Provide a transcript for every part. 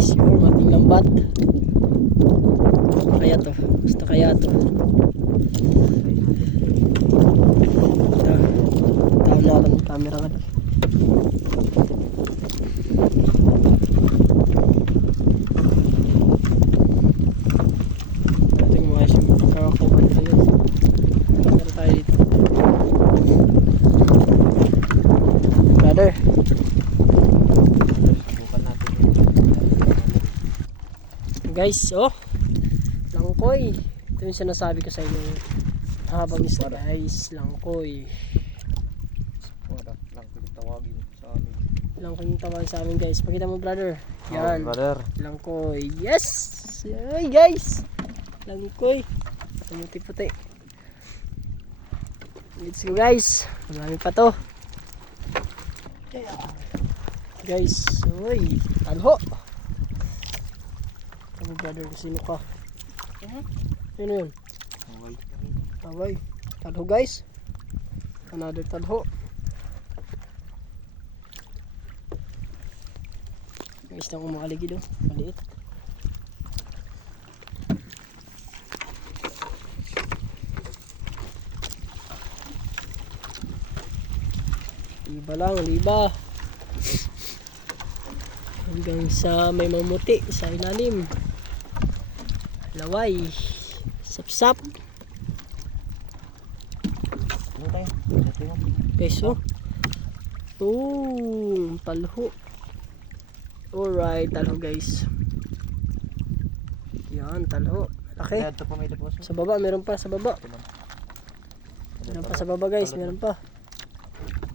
guys, yung ating lambat. Kaya to, basta kaya to. Tahan natin yung camera ka. Natin mo ayos yung pagkakakuha nila yun. Meron tayo dito. Brother. Guys, oh, langkoy. Ito yung sinasabi ko sa inyo. Habang isla guys, langkoy. Langkoy tawagin sa amin. Langkoy yung tawagin sa amin guys. Pakita mo brother. Yan. Brother. Langkoy. Yes! Ay guys! Langkoy. Puti-puti. Let's go guys. Marami pa to. Guys, uy, talho. Ano brother, sino ka? Sino yun? Away. Talho guys. Another talho. May isang umakaligid oh. Maliit. Liba lang, liba. Hanggang sa may mamuti sa ilalim. Laway. Sapsap. Guys, oh. Oh, talho. Alright, talho guys. Yan, talho. Laki. Sa baba, meron pa sa baba. Meron pa sa baba guys, meron pa.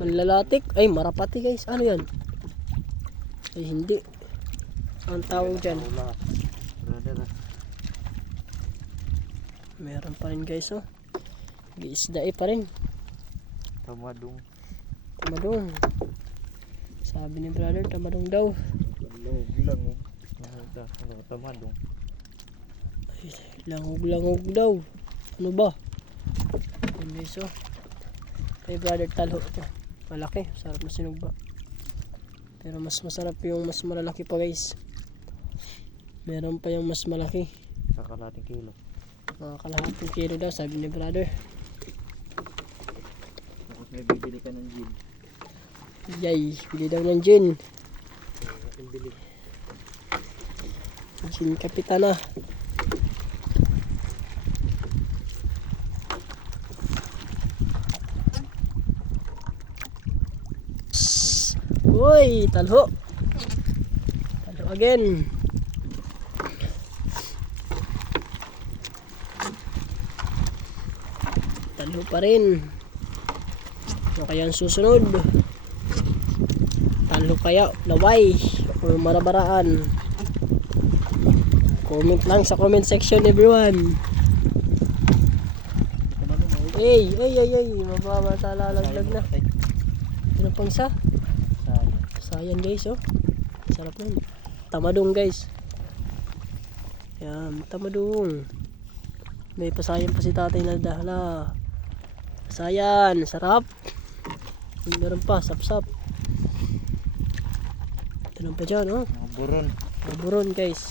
Manlalatik. Ay, marapati guys. Ano yan? Ay, hindi. Ang tawag dyan. Meron pa rin guys, oh. Giisdae pa rin. Tamadong. Tamadong. Sabi ni brother, tamadong daw. Langog lang, oh. Tamadong. Ay, langog daw. Ano ba? Yan guys, oh. Kay brother, talho ito. Malaki, sarap na sinugba. Pero mas masarap yung mas malalaki pa guys. Meron pa yung mas malaki. Sa kalahating kilo. Mga kalahating kilo daw, sabi ni brother. Tapos may bibili ka ng gin. Yay, bili daw ng gin. Bili. Gin Kapitana. Uy, talho. Talho again. Talho pa rin. Ano kaya ang susunod? Talho kaya, laway o marabaraan? Comment lang sa comment section everyone. Ay, mababa sa lalaglag na. Ano pang sa? Sayang guys, oh. Sarap nun. Tamadong guys. Yan, tamadong. May pasayang pa si tatay na dahala. Pasayan, sarap. Meron pa, sapsap. Ito pa dyan, oh. Mga buron. Mga buron guys.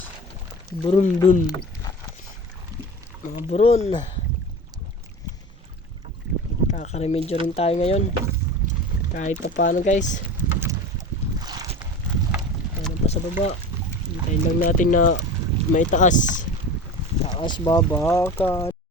Buron dun. Mga buron. Kakaremedyo rin tayo ngayon. Kahit pa paano guys. Meron pa sa baba. Hintayin lang natin na may taas. Taas baba ka.